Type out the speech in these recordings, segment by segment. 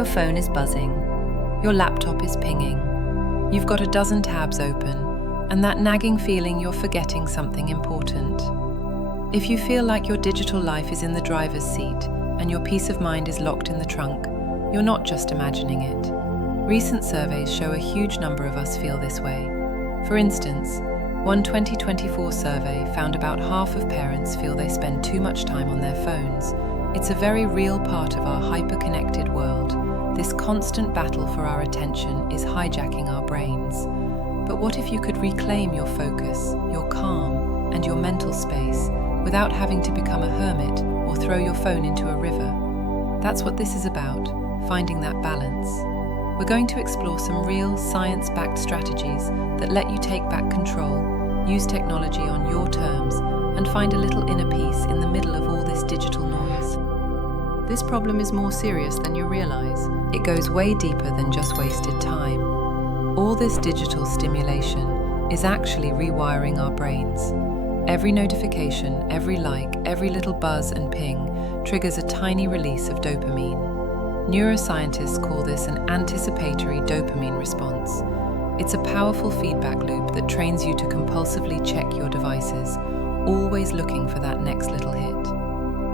Your phone is buzzing. Your laptop is pinging. You've got a dozen tabs open, and that nagging feeling you're forgetting something important. If you feel like your digital life is in the driver's seat and your peace of mind is locked in the trunk, you're not just imagining it. Recent surveys show a huge number of us feel this way. For instance, one 2024 survey found about half of parents feel they spend too much time on their phones. It's a very real part of our hyper-connected world. This constant battle for our attention is hijacking our brains. But what if you could reclaim your focus, your calm, and your mental space without having to become a hermit or throw your phone into a river? That's what this is about, finding that balance. We're going to explore some real science-backed strategies that let you take back control, use technology on your terms, and find a little inner peace in the middle of all this digital noise. This problem is more serious than you realize. It goes way deeper than just wasted time. All this digital stimulation is actually rewiring our brains. Every notification, every like, every little buzz and ping triggers a tiny release of dopamine. Neuroscientists call this an anticipatory dopamine response. It's a powerful feedback loop that trains you to compulsively check your devices, always looking for that next little hit.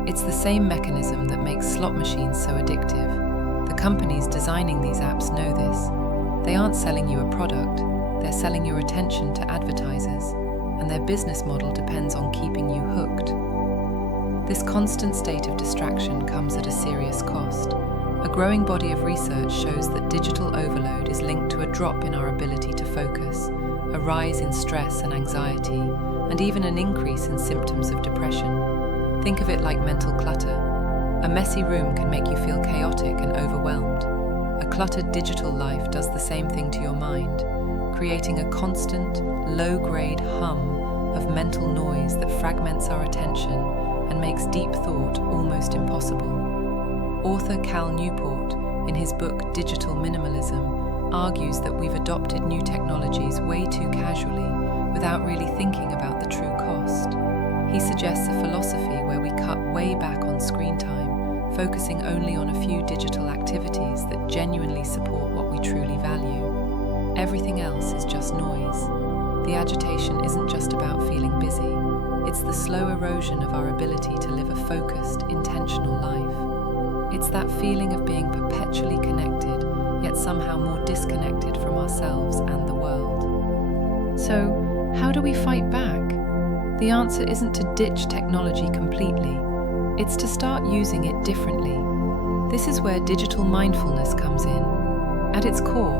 It's the same mechanism that makes slot machines so addictive. The companies designing these apps know this. They aren't selling you a product, they're selling your attention to advertisers, and their business model depends on keeping you hooked. This constant state of distraction comes at a serious cost. A growing body of research shows that digital overload is linked to a drop in our ability to focus, a rise in stress and anxiety, and even an increase in symptoms of depression. Think of it like mental clutter. A messy room can make you feel chaotic and overwhelmed. A cluttered digital life does the same thing to your mind, creating a constant, low-grade hum of mental noise that fragments our attention and makes deep thought almost impossible. Author Cal Newport, in his book Digital Minimalism, argues that we've adopted new technologies way too casually without really thinking about the true cost. He suggests a philosophy where we cut way back on screen time, focusing only on a few digital activities that genuinely support what we truly value. Everything else is just noise. The agitation isn't just about feeling busy. It's the slow erosion of our ability to live a focused, intentional life. It's that feeling of being perpetually connected, yet somehow more disconnected from ourselves and the world. So, how do we fight back? The answer isn't to ditch technology completely. It's to start using it differently. This is where digital mindfulness comes in. At its core,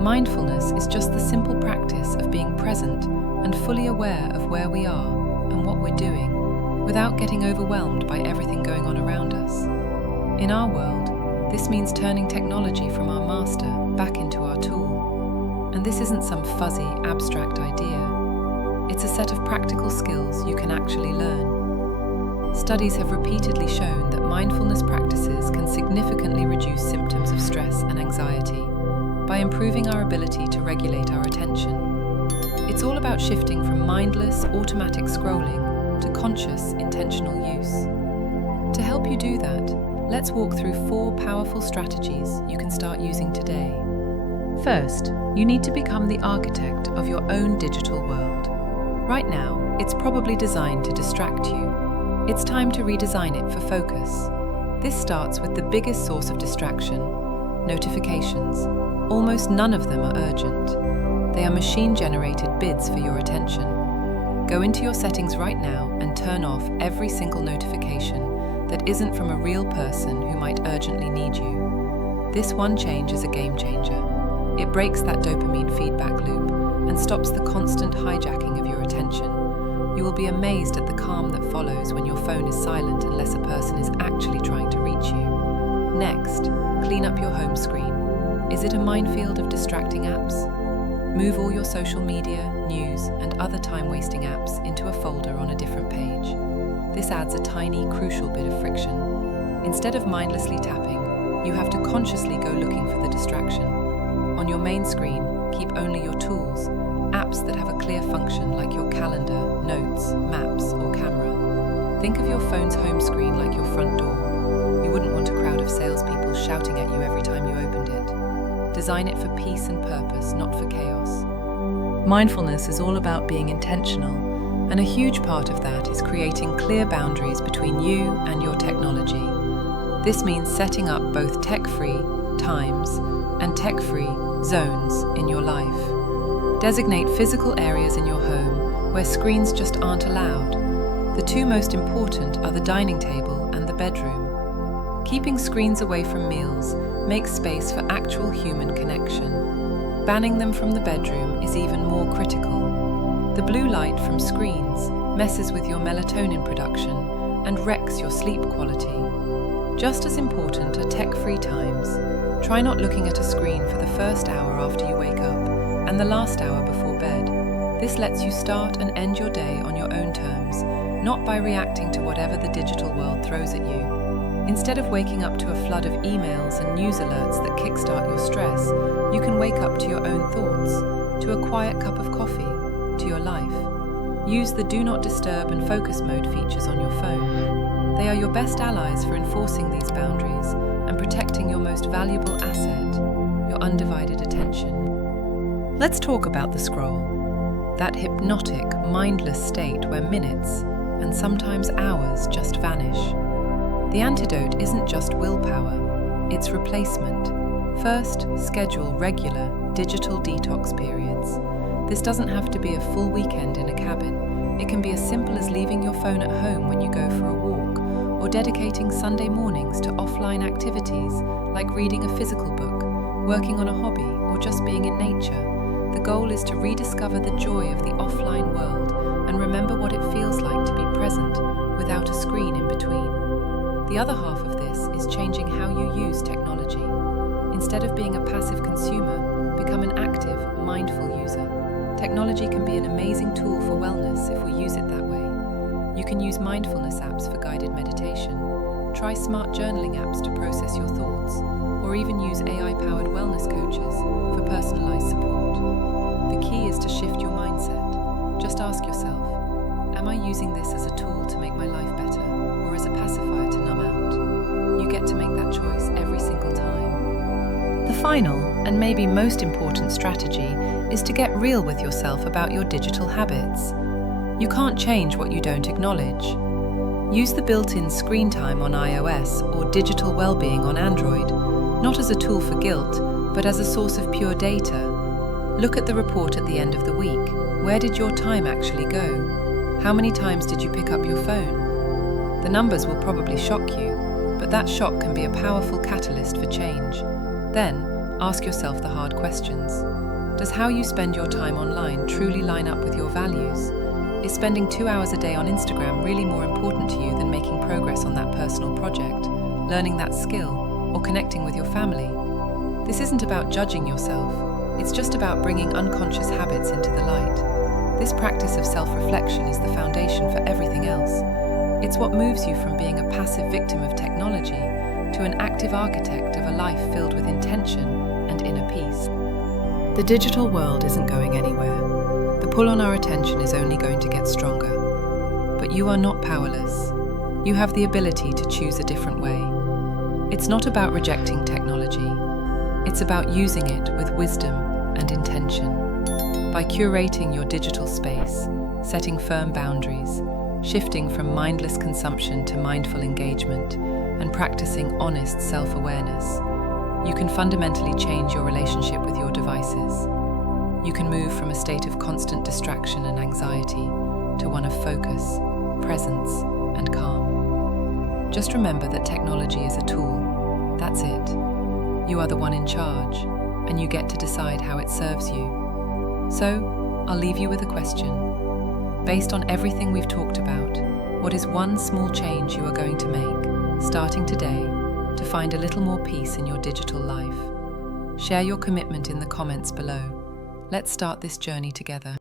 mindfulness is just the simple practice of being present and fully aware of where we are and what we're doing, without getting overwhelmed by everything going on around us. In our world, this means turning technology from our master back into our tool. And this isn't some fuzzy, abstract idea. It's a set of practical skills you can actually learn. Studies have repeatedly shown that mindfulness practices can significantly reduce symptoms of stress and anxiety by improving our ability to regulate our attention. It's all about shifting from mindless, automatic scrolling to conscious, intentional use. To help you do that, let's walk through 4 powerful strategies you can start using today. First, you need to become the architect of your own digital world. Right now, it's probably designed to distract you. It's time to redesign it for focus. This starts with the biggest source of distraction: notifications. Almost none of them are urgent. They are machine-generated bids for your attention. Go into your settings right now and turn off every single notification that isn't from a real person who might urgently need you. This one change is a game changer. It breaks that dopamine feedback loop and stops the constant hijacking of your attention. You will be amazed at the calm that follows when your phone is silent unless a person is actually trying to reach you. Next, clean up your home screen. Is it a minefield of distracting apps? Move all your social media, news, and other time-wasting apps into a folder on a different page. This adds a tiny, crucial bit of friction. Instead of mindlessly tapping, you have to consciously go looking for the distraction. On your main screen, keep only your tools, apps that have a clear function like your calendar, notes, maps, or camera. Think of your phone's home screen like your front door. You wouldn't want a crowd of salespeople shouting at you every time you opened it. Design it for peace and purpose, not for chaos. Mindfulness is all about being intentional, and a huge part of that is creating clear boundaries between you and your technology. This means setting up both tech-free times and tech-free zones in your life. Designate physical areas in your home where screens just aren't allowed. The two most important are the dining table and the bedroom. Keeping screens away from meals makes space for actual human connection. Banning them from the bedroom is even more critical. The blue light from screens messes with your melatonin production and wrecks your sleep quality. Just as important are tech-free times. Try not looking at a screen for the first hour after you wake up and the last hour before bed. This lets you start and end your day on your own terms, not by reacting to whatever the digital world throws at you. Instead of waking up to a flood of emails and news alerts that kickstart your stress, you can wake up to your own thoughts, to a quiet cup of coffee, to your life. Use the Do Not Disturb and Focus Mode features on your phone. They are your best allies for enforcing these boundaries and protecting your most valuable asset, your undivided attention. Let's talk about the scroll, that hypnotic, mindless state where minutes and sometimes hours just vanish. The antidote isn't just willpower, it's replacement. First, schedule regular digital detox periods. This doesn't have to be a full weekend in a cabin. It can be as simple as leaving your phone at home when you go for a walk, or dedicating Sunday mornings to offline activities like reading a physical book, working on a hobby, or just being in nature. The goal is to rediscover the joy of the offline world and remember what it feels like to be present without a screen in between. The other half of this is changing how you use technology. Instead of being a passive consumer, become an active, mindful user. Technology can be an amazing tool for wellness if we use it that way. You can use mindfulness apps for guided meditation, try smart journaling apps to process your thoughts, or even use AI-powered wellness coaches for personalized support. The key is to shift your mindset. Just ask yourself, am I using this as a tool to make my life better, or as a pacifier to numb out? You get to make that choice every single time. The final, and maybe most important strategy, is to get real with yourself about your digital habits. You can't change what you don't acknowledge. Use the built-in screen time on iOS or digital well-being on Android, not as a tool for guilt, but as a source of pure data. Look at the report at the end of the week. Where did your time actually go? How many times did you pick up your phone? The numbers will probably shock you, but that shock can be a powerful catalyst for change. Then, ask yourself the hard questions. Does how you spend your time online truly line up with your values? Is spending 2 hours a day on Instagram really more important to you than making progress on that personal project, learning that skill, or connecting with your family? This isn't about judging yourself. It's just about bringing unconscious habits into the light. This practice of self-reflection is the foundation for everything else. It's what moves you from being a passive victim of technology to an active architect of a life filled with intention and inner peace. The digital world isn't going anywhere. The pull on our attention is only going to get stronger. But you are not powerless. You have the ability to choose a different way. It's not about rejecting technology. It's about using it with wisdom and intention. By curating your digital space, setting firm boundaries, shifting from mindless consumption to mindful engagement, and practicing honest self-awareness, you can fundamentally change your relationship with your devices. You can move from a state of constant distraction and anxiety to one of focus, presence, and calm. Just remember that technology is a tool. That's it. You are the one in charge, and you get to decide how it serves you. So, I'll leave you with a question. Based on everything we've talked about, what is one small change you are going to make, starting today, to find a little more peace in your digital life? Share your commitment in the comments below. Let's start this journey together.